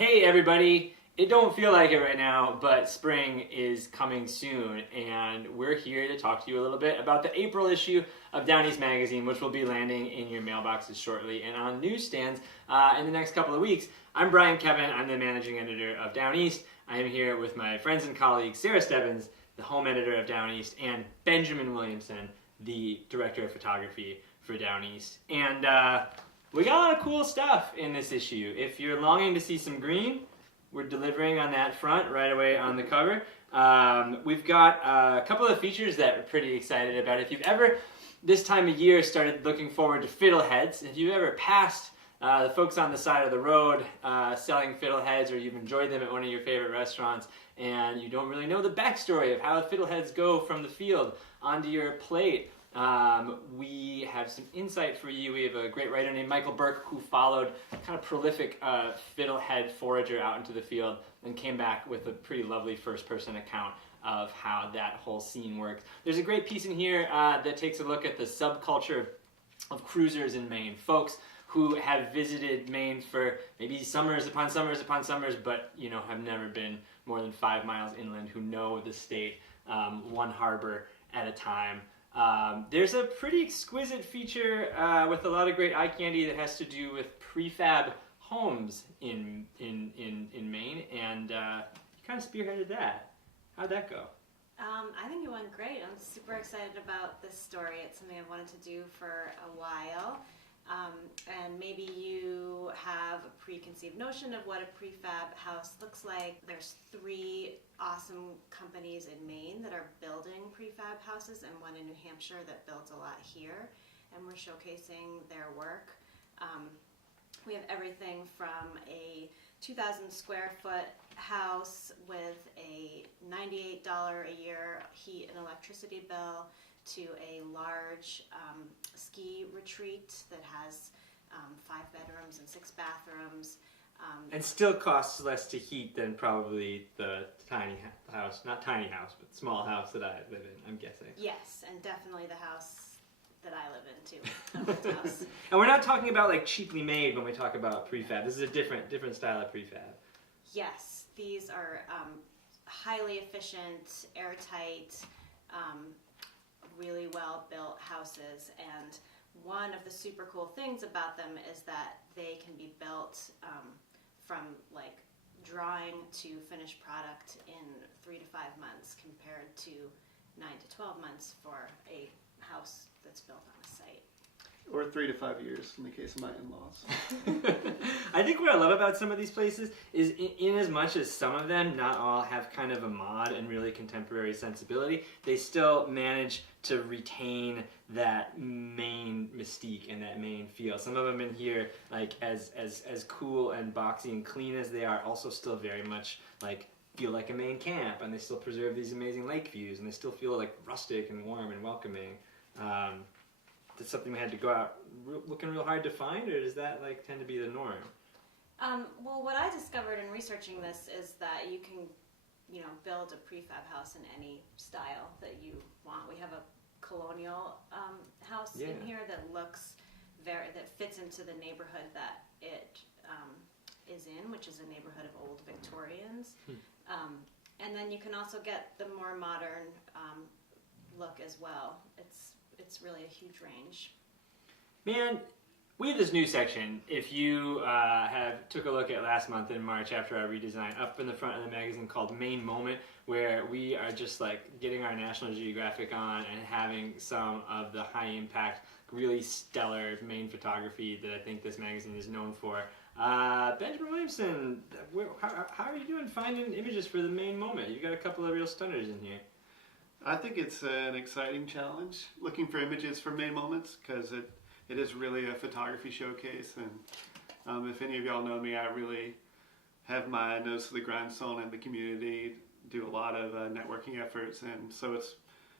Hey everybody! It don't feel like it right now, but spring is coming soon, and we're here to talk to you a little bit about the April issue of Down East Magazine, which will be landing in your mailboxes shortly and on newsstands in the next couple of weeks. I'm Brian Kevin. I'm the managing editor of Down East. I am here with my friends and colleagues Sarah Stebbins, the home editor of Down East, and Benjamin Williamson, the director of photography for Down East. And we got a lot of cool stuff in this issue. If you're longing to see some green, we're delivering on that front right away on the cover. We've got a couple of features that we're pretty excited about. If you've ever, this time of year, started looking forward to fiddleheads, if you've ever passed the folks on the side of the road selling fiddleheads, or you've enjoyed them at one of your favorite restaurants, and you don't really know the backstory of how the fiddleheads go from the field onto your plate, we have some insight for you. We have a great writer named Michael Burke who followed kind of prolific fiddlehead forager out into the field and came back with a pretty lovely first-person account of how that whole scene works. There's a great piece in here that takes a look at the subculture of cruisers in Maine, folks who have visited Maine for maybe summers upon summers upon summers, but have never been more than 5 miles inland, who know the state one harbor at a time. There's a pretty exquisite feature with a lot of great eye candy that has to do with prefab homes in Maine, and you kind of spearheaded that. How'd that go? I think it went great. I'm super excited about this story. It's something I've wanted to do for a while. And maybe you have a preconceived notion of what a prefab house looks like. There's 3 awesome companies in Maine that are building prefab houses, and one in New Hampshire that builds a lot here, and we're showcasing their work. We have everything from a 2,000 square foot house with a $98 a year heat and electricity bill to a large ski retreat that has 5 bedrooms and 6 bathrooms. And still costs less to heat than probably the tiny house, not tiny house, but small house that I live in, I'm guessing. Yes, and definitely the house that I live in too, the old house. And we're not talking about like cheaply made when we talk about prefab. This is a different style of prefab. Yes, these are highly efficient, airtight, really well built houses, and one of the super cool things about them is that they can be built from like drawing to finished product in 3 to 5 months compared to 9 to 12 months for a house that's built on a site. Or 3 to 5 years in the case of my in-laws. I think what I love about some of these places is in as much as some of them, not all, have kind of a mod and really contemporary sensibility, they still manage to retain that Maine mystique and that Maine feel. Some of them in here, like as cool and boxy and clean as they are, also still very much like feel like a Maine camp, and they still preserve these amazing lake views, and they still feel like rustic and warm and welcoming. That's something we had to go out looking real hard to find, or does that like tend to be the norm? Well, what I discovered in researching this is that you can, build a prefab house in any style that you want. We have a colonial house in here that that fits into the neighborhood that it is in, which is a neighborhood of old Victorians. And then you can also get the more modern look as well. It's really a huge range. Man, we have this new section. If you took a look at last month in March after our redesign, up in the front of the magazine called Maine Moment, where we are just like getting our National Geographic on and having some of the high impact, really stellar Maine photography that I think this magazine is known for. Benjamin Williamson, how are you doing finding images for the Maine Moment? You've got a couple of real stunners in here. I think it's an exciting challenge, looking for images for Maine Moments, because it is really a photography showcase, and if any of y'all know me, I really have my nose to the grindstone in the community, do a lot of networking efforts, and so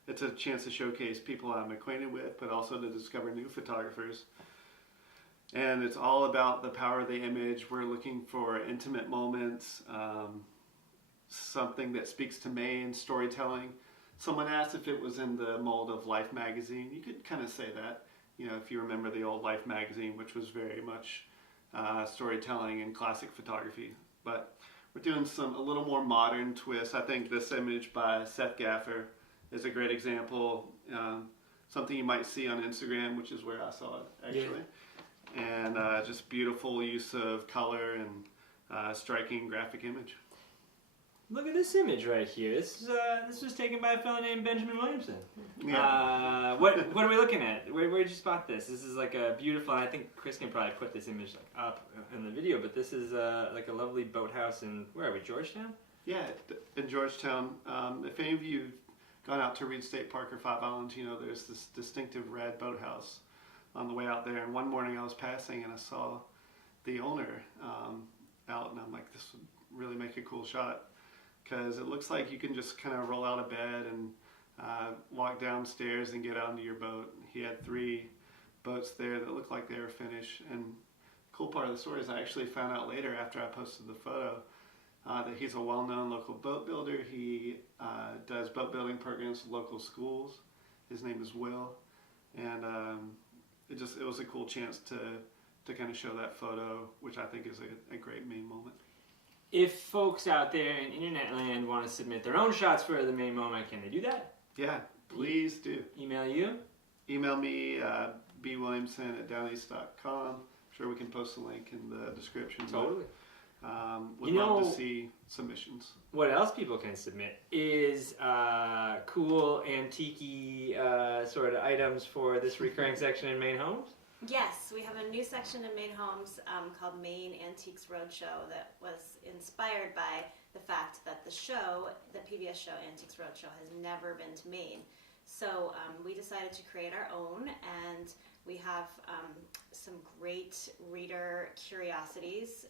it's a chance to showcase people I'm acquainted with, but also to discover new photographers. And it's all about the power of the image. We're looking for intimate moments, something that speaks to Maine, storytelling. Someone asked if it was in the mold of Life magazine. You could kind of say that. If you remember the old Life magazine, which was very much storytelling and classic photography. but we're doing a little more modern twist. I think this image by Seth Gaffer is a great example. Something you might see on Instagram, which is where I saw it actually. Yeah. And just beautiful use of color and striking graphic image. Look at this image right here. This was taken by a fellow named Benjamin Williamson. Yeah. What are we looking at? Where did you spot this? This is like a beautiful. I think Chris can probably put this image like up in the video. But this is like a lovely boathouse in, where are we? Georgetown? Yeah, in Georgetown. If any of you've gone out to Reed State Park or Five Islands, you know there's this distinctive red boathouse on the way out there. And one morning I was passing and I saw the owner out, and I'm like, this would really make a cool shot. Because it looks like you can just kind of roll out of bed and walk downstairs and get out into your boat. He had 3 boats there that looked like they were finished. And the cool part of the story is I actually found out later after I posted the photo that he's a well-known local boat builder. He does boat building programs with local schools. His name is Will. And it was a cool chance to kind of show that photo, which I think is a great Maine moment. If folks out there in internet land want to submit their own shots for the Maine moment, can they do that? Yeah, please do. Email you? Email me, bwilliamson@downeast.com. I'm sure we can post a link in the description. Totally. Would love to see submissions. What else people can submit is cool, antique sort of items for this recurring section in Maine Homes. Yes, we have a new section in Maine Homes called Maine Antiques Roadshow that was inspired by the fact that the PBS show Antiques Roadshow, has never been to Maine. So we decided to create our own, and we have some great reader curiosities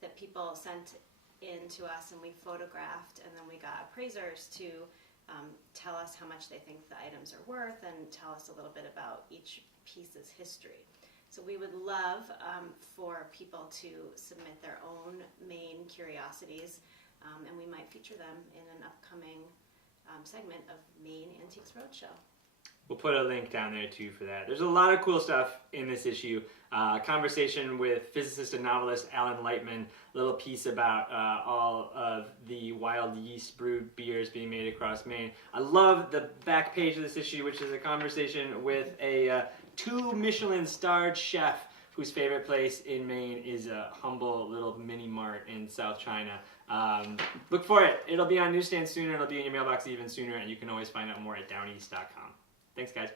that people sent in to us, and we photographed, and then we got appraisers to tell us how much they think the items are worth and tell us a little bit about each piece's history. So we would love for people to submit their own Maine curiosities, and we might feature them in an upcoming segment of Maine Antiques Roadshow. We'll put a link down there too for that. There's a lot of cool stuff in this issue. Conversation with physicist and novelist Alan Lightman, a little piece about all of the wild yeast brewed beers being made across Maine. I love the back page of this issue, which is a conversation with a 2 Michelin starred chef whose favorite place in Maine is a humble little mini mart in South China. Look for it. It'll be on newsstands sooner. It'll be in your mailbox even sooner, and you can always find out more at downeast.com. Thanks, guys.